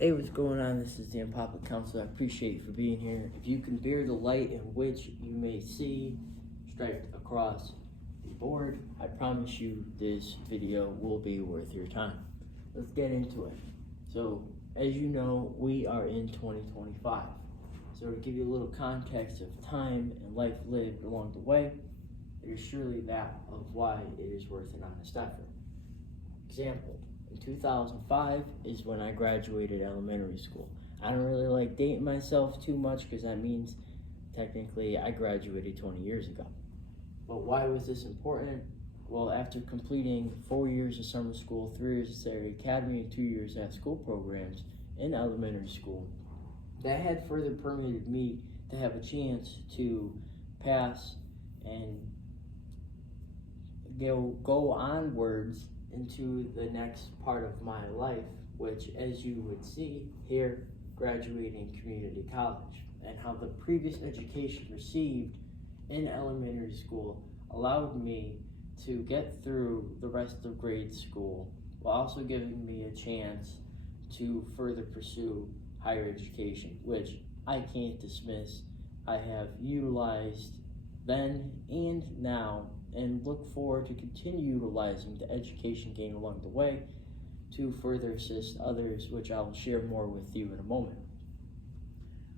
Hey, what's going on? This is Dan Papa Council. I appreciate you for being here. If you can bear the light in which you may see striped across the board, I promise you this video will be worth your time. Let's get into it. So, as you know, we are in 2025. So to give you a little context of time and life lived along the way, it is surely that of why it is worth an honest effort. Example. In 2005 is when I graduated elementary school. I don't really like dating myself too much because that means technically I graduated 20 years ago. But why was this important? Well, after completing 4 years of summer school, 3 years of Saturday Academy, and 2 years at school programs in elementary school, that had further permitted me to have a chance to pass and go onwards into the next part of my life, which, as you would see here, graduating community college, and how the previous education received in elementary school allowed me to get through the rest of grade school while also giving me a chance to further pursue higher education, which I can't dismiss. I have utilized then and now, and look forward to continue utilizing the education gained along the way to further assist others, which I'll share more with you in a moment.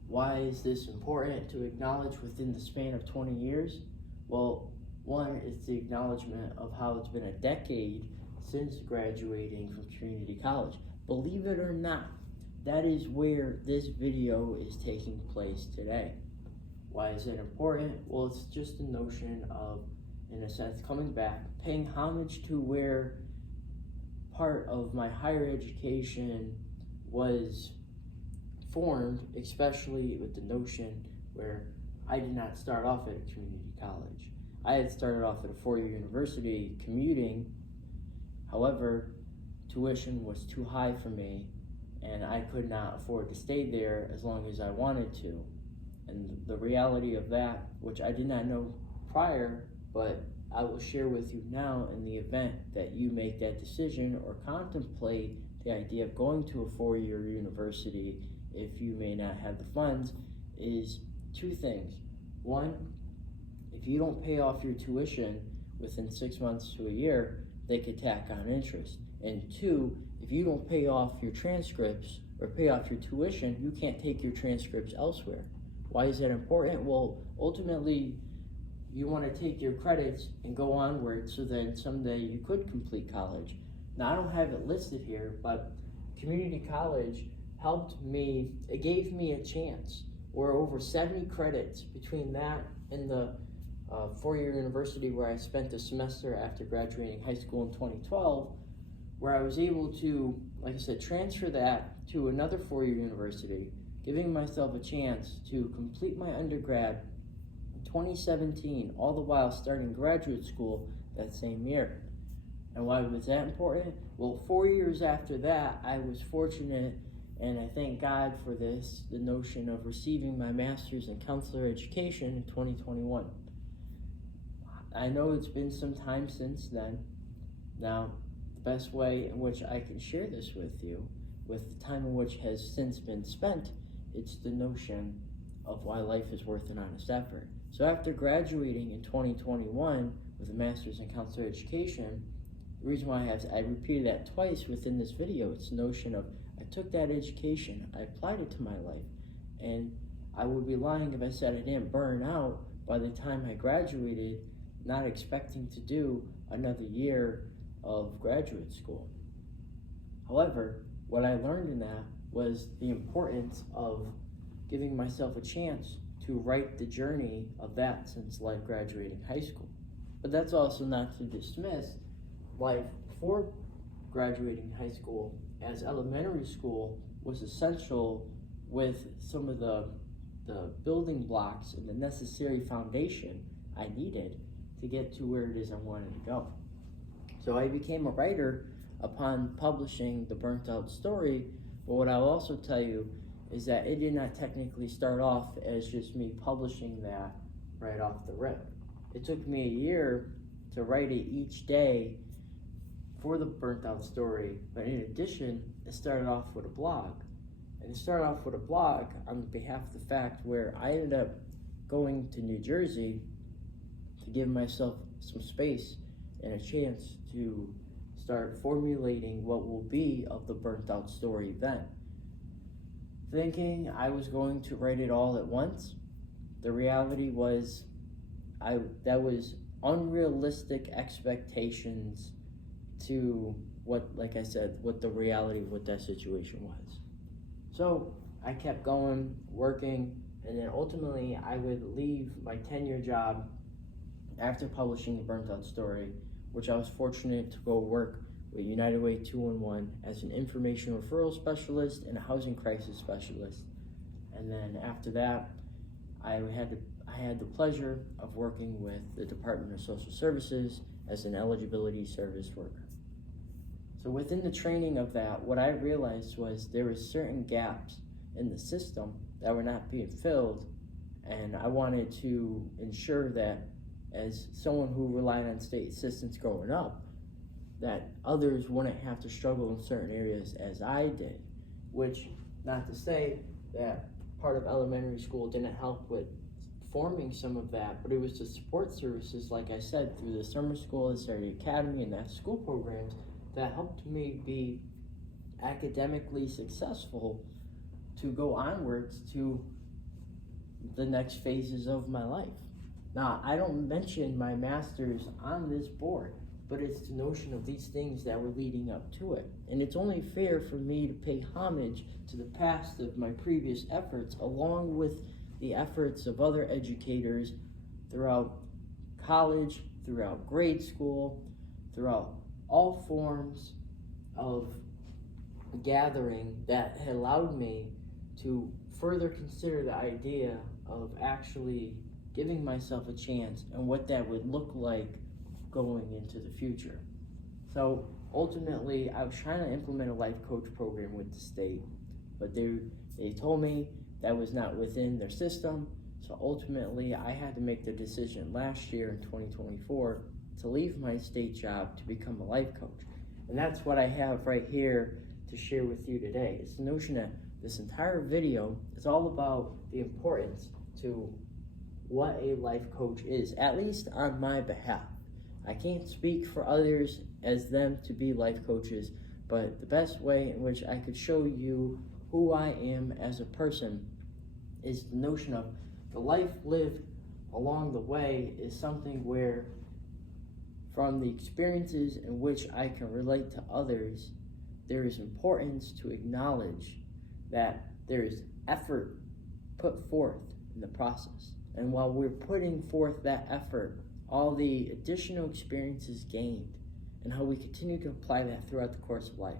Why is this important to acknowledge within the span of 20 years? Well, one, it's the acknowledgement of how it's been a decade since graduating from community college. Believe it or not, that is where this video is taking place today. Why is it important? Well, it's just the notion of, in a sense, coming back, paying homage to where part of my higher education was formed, especially with the notion where I did not start off at a community college. I had started off at a four-year university commuting. However, tuition was too high for me, and I could not afford to stay there as long as I wanted to. And the reality of that, which I did not know prior, but I will share with you now in the event that you make that decision or contemplate the idea of going to a four-year university if you may not have the funds, is two things. One, if you don't pay off your tuition within 6 months to a year, they could tack on interest. And two, if you don't pay off your transcripts or pay off your tuition, you can't take your transcripts elsewhere. Why is that important? Well, ultimately, you want to take your credits and go onward so then someday you could complete college. Now, I don't have it listed here, but community college helped me, it gave me a chance, or over 70 credits between that and the four-year university where I spent a semester after graduating high school in 2012, where I was able to, like I said, transfer that to another four-year university, giving myself a chance to complete my undergrad in 2017, all the while starting graduate school that same year. And why was that important? Well, 4 years after that, I was fortunate, and I thank God for this, the notion of receiving my master's in counselor education in 2021. I know it's been some time since then. Now, the best way in which I can share this with you, with the time in which has since been spent, it's the notion of why life is worth an honest effort. So after graduating in 2021 with a master's in counselor education, the reason why I repeated that twice within this video, it's the notion of I took that education, I applied it to my life, and I would be lying if I said I didn't burn out by the time I graduated, not expecting to do another year of graduate school. However, what I learned in that was the importance of giving myself a chance to write the journey of that since life graduating high school. But that's also not to dismiss life before graduating high school, as elementary school was essential with some of the building blocks and the necessary foundation I needed to get to where it is I wanted to go. So I became a writer upon publishing The Burnt Out Story, but what I'll also tell you is that it did not technically start off as just me publishing that right off the rip. It took me a year to write it each day for The Burnt Out Story, but in addition, it started off with a blog. And to start off with a blog on behalf of the fact where I ended up going to New Jersey to give myself some space and a chance to start formulating what will be of the Burnt Out Story event. Thinking I was going to write it all at once, the reality was that was unrealistic expectations to what the reality of what that situation was. So I kept going, working, and then ultimately I would leave my 10-year job after publishing the Burnt Out Story, which I was fortunate to go work with United Way 211 as an information referral specialist and a housing crisis specialist. And then after that, I had the pleasure of working with the Department of Social Services as an eligibility service worker. So within the training of that, what I realized was there were certain gaps in the system that were not being filled, and I wanted to ensure that as someone who relied on state assistance growing up, that others wouldn't have to struggle in certain areas as I did, which, not to say that part of elementary school didn't help with forming some of that, but it was the support services, like I said, through the summer school, the Saturday Academy, and that school programs that helped me be academically successful to go onwards to the next phases of my life. Now, I don't mention my master's on this board, but it's the notion of these things that were leading up to it. And it's only fair for me to pay homage to the past of my previous efforts, along with the efforts of other educators throughout college, throughout grade school, throughout all forms of gathering that had allowed me to further consider the idea of actually giving myself a chance and what that would look like going into the future. So ultimately, I was trying to implement a life coach program with the state, but they told me that was not within their system. So ultimately, I had to make the decision last year in 2024 to leave my state job to become a life coach. And that's what I have right here to share with you today. It's the notion that this entire video is all about the importance to what a life coach is, at least on my behalf. I can't speak for others as them to be life coaches, but the best way in which I could show you who I am as a person is the notion of the life lived along the way is something where, from the experiences in which I can relate to others, there is importance to acknowledge that there is effort put forth in the process. And while we're putting forth that effort, all the additional experiences gained and how we continue to apply that throughout the course of life.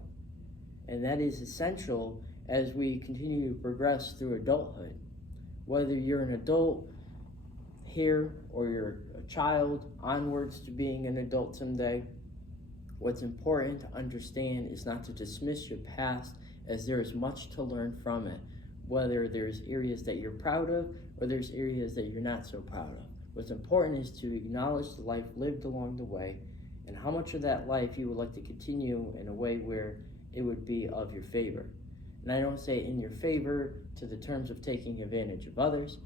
And that is essential as we continue to progress through adulthood. Whether you're an adult here or you're a child onwards to being an adult someday, what's important to understand is not to dismiss your past, as there is much to learn from it, whether there's areas that you're proud of or there's areas that you're not so proud of. What's important is to acknowledge the life lived along the way and how much of that life you would like to continue in a way where it would be of your favor. And I don't say in your favor to the terms of taking advantage of others.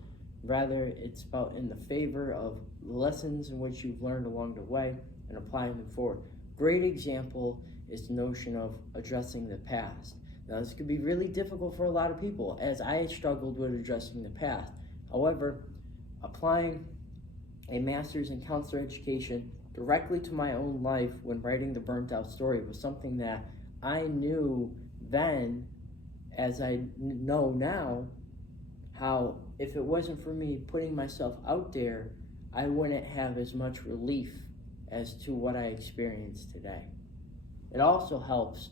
Rather, it's about in the favor of lessons in which you've learned along the way and applying them forward. Great example is the notion of addressing the past. Now, this could be really difficult for a lot of people, as I struggled with addressing the past. However, applying a master's in counselor education directly to my own life when writing the Burnt Out Story was something that I knew then, as I know now, how if it wasn't for me putting myself out there, I wouldn't have as much relief as to what I experience today. It also helps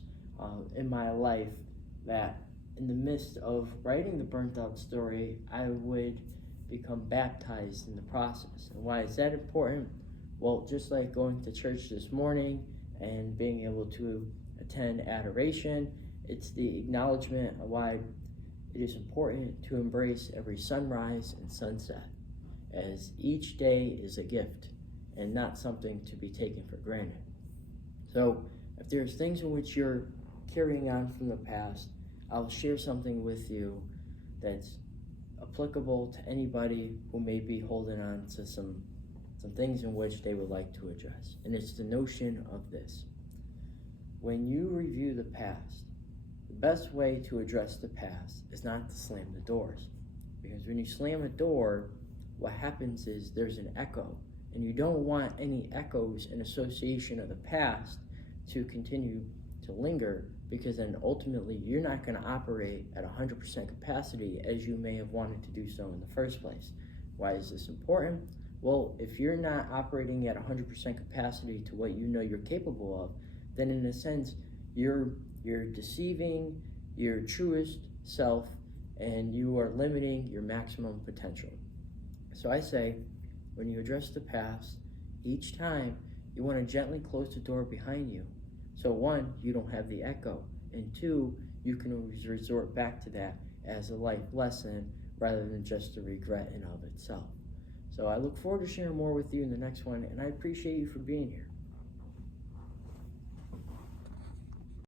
in my life that in the midst of writing the Burnt Out Story, I would become baptized in the process. And why is that important? Well, just like going to church this morning and being able to attend adoration, it's the acknowledgement of why it is important to embrace every sunrise and sunset, as each day is a gift and not something to be taken for granted. So if there's things in which you're carrying on from the past, I'll share something with you that's applicable to anybody who may be holding on to some things in which they would like to address. And it's the notion of this. When you review the past, the best way to address the past is not to slam the doors. Because when you slam a door, what happens is there's an echo. And you don't want any echoes in association of the past to continue to linger, because then ultimately you're not going to operate at 100% capacity as you may have wanted to do so in the first place. Why is this important? Well, if you're not operating at 100% capacity to what you know you're capable of, then in a sense, you're deceiving your truest self and you are limiting your maximum potential. So I say, when you address the past, each time you want to gently close the door behind you. So one, you don't have the echo, and two, you can always resort back to that as a life lesson rather than just a regret in of itself. So I look forward to sharing more with you in the next one, and I appreciate you for being here.